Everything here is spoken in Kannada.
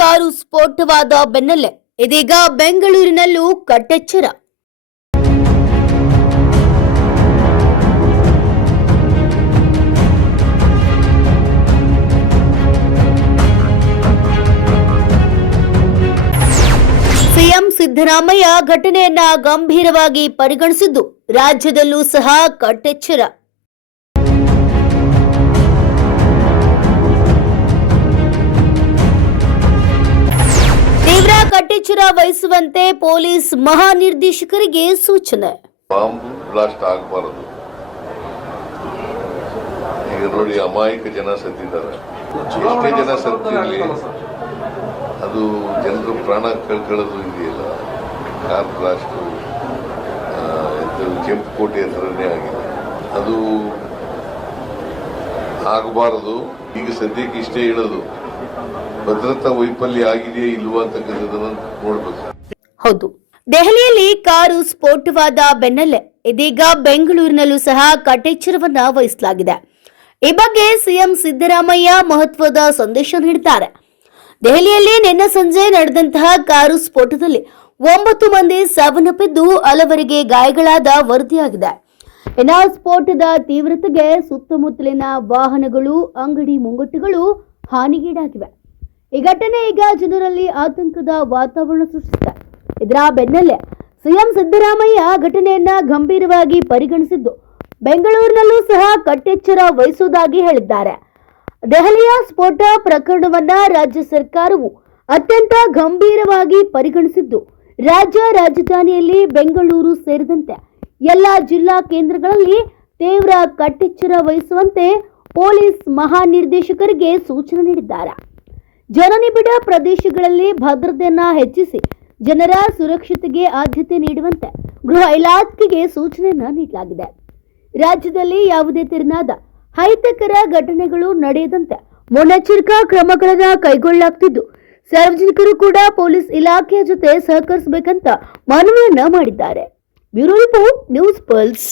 ಕಾರು ಸ್ಫೋಟವಾದ ಬೆನ್ನಲ್ಲೇ ಇದೀಗ ಬೆಂಗಳೂರಿನಲ್ಲೂ ಕಟ್ಟೆಚ್ಚರ. ಸಿಎಂ ಸಿದ್ದರಾಮಯ್ಯ ಘಟನೆಯನ್ನ ಗಂಭೀರವಾಗಿ ಪರಿಗಣಿಸಿದ್ದು ರಾಜ್ಯದಲ್ಲೂ ಸಹ ಕಟ್ಟೆಚ್ಚರ. ತೀವ್ರ ಕಟ್ಟೆಚ್ಚರ ವಹಿಸುವಂತೆ ಪೊಲೀಸ್ ಮಹಾನಿರ್ದೇಶಕರಿಗೆ ಸೂಚನೆ. ಬಾಂಬ್ ಬ್ಲಾಸ್ಟ್ ಆಗಬಾರದು. ಈಗ ನೋಡಿ, ಅಮಾಯಕ ಜನ ಸತ್ತಿದ್ದಾರೆ. ಎಷ್ಟೇ ಜನ ಸತ್ತಿರಲಿ, ಅದು ಜನರು ಪ್ರಾಣ ಕಳ್ಕೊಳ್ಳೋದು ಇದೆಯಲ್ಲ. ಕಾರ್ ಬ್ಲಾಸ್ಟ್ ಕೆಂಪುಕೋಟೆ ಹತ್ರನೇ ಆಗಿದೆ. ಅದು ಆಗಬಾರದು. ಈಗ ಸದ್ಯಕ್ಕೆ ಇಷ್ಟೇ ಹೇಳೋದು, ಭದ್ರತಾ ವೈಫಲ್ಯ ಆಗಿದೆಯೇ ಇಲ್ವಾ ಅಂತಕ್ಕಂಥದ್ದನ್ನು ನೋಡ್ಬೇಕು. ಹೌದು, ದೆಹಲಿಯಲ್ಲಿ ಕಾರು ಸ್ಫೋಟವಾದ ಬೆನ್ನಲ್ಲೇ ಇದೀಗ ಬೆಂಗಳೂರಿನಲ್ಲೂ ಸಹ ಕಟ್ಟೆಚ್ಚರವನ್ನ ವಹಿಸಲಾಗಿದೆ. ಈ ಬಗ್ಗೆ ಸಿಎಂ ಸಿದ್ದರಾಮಯ್ಯ ಮಹತ್ವದ ಸಂದೇಶ ನೀಡಿದ್ದಾರೆ. ದೆಹಲಿಯಲ್ಲಿ ನಿನ್ನೆ ಸಂಜೆ ನಡೆದಂತಹ ಕಾರು ಸ್ಫೋಟದಲ್ಲಿ 9 ಮಂದಿ ಸಾವನ್ನಪ್ಪಿದ್ದು ಹಲವರಿಗೆ ಗಾಯಗಳಾದ ವರದಿಯಾಗಿದೆ. ಇನ್ನು ಸ್ಫೋಟದ ತೀವ್ರತೆಗೆ ಸುತ್ತಮುತ್ತಲಿನ ವಾಹನಗಳು, ಅಂಗಡಿ ಮುಂಗಟ್ಟುಗಳು ಹಾನಿಗೀಡಾಗಿವೆ. ಈ ಘಟನೆ ಈಗ ಜನರಲ್ಲಿ ಆತಂಕದ ವಾತಾವರಣ ಸೃಷ್ಟಿಸಿದೆ. ಇದರ ಬೆನ್ನಲ್ಲೇ ಸಿಎಂ ಸಿದ್ದರಾಮಯ್ಯ ಘಟನೆಯನ್ನ ಗಂಭೀರವಾಗಿ ಪರಿಗಣಿಸಿದ್ದು ಬೆಂಗಳೂರಿನಲ್ಲೂ ಸಹ ಕಟ್ಟೆಚ್ಚರ ವಹಿಸುವುದಾಗಿ ಹೇಳಿದ್ದಾರೆ. ದೆಹಲಿಯ ಸ್ಫೋಟ ಪ್ರಕರಣವನ್ನ ರಾಜ್ಯ ಸರ್ಕಾರವು ಅತ್ಯಂತ ಗಂಭೀರವಾಗಿ ಪರಿಗಣಿಸಿದ್ದು ರಾಜ್ಯ ರಾಜಧಾನಿಯಲ್ಲಿ ಬೆಂಗಳೂರು ಸೇರಿದಂತೆ ಎಲ್ಲ ಜಿಲ್ಲಾ ಕೇಂದ್ರಗಳಲ್ಲಿ ತೀವ್ರ ಕಟ್ಟೆಚ್ಚರ ವಹಿಸುವಂತೆ ಪೊಲೀಸ್ ಮಹಾನಿರ್ದೇಶಕರಿಗೆ ಸೂಚನೆ ನೀಡಿದ್ದಾರೆ. ಜನನಿಬಿಡ ಪ್ರದೇಶಗಳಲ್ಲಿ ಭದ್ರತೆಯನ್ನ ಹೆಚ್ಚಿಸಿ ಜನರ ಸುರಕ್ಷತೆಗೆ ಆದ್ಯತೆ ನೀಡುವಂತೆ ಗೃಹ ಇಲಾಖೆಗೆ ಸೂಚನೆಯನ್ನ ನೀಡಲಾಗಿದೆ. ರಾಜ್ಯದಲ್ಲಿ ಯಾವುದೇ ತೆರನಾದ ಅಹಿತಕರ ಘಟನೆಗಳು ನಡೆಯದಂತೆ ಮುನ್ನೆಚ್ಚರಿಕಾ ಕ್ರಮಗಳನ್ನು ಕೈಗೊಳ್ಳಲಾಗುತ್ತಿದ್ದು ಸಾರ್ವಜನಿಕರು ಕೂಡ ಪೊಲೀಸ್ ಇಲಾಖೆಯ ಜೊತೆ ಸಹಕರಿಸಬೇಕಂತ ಮನವಿಯನ್ನ ಮಾಡಿದ್ದಾರೆ. Bureau report, news pulse.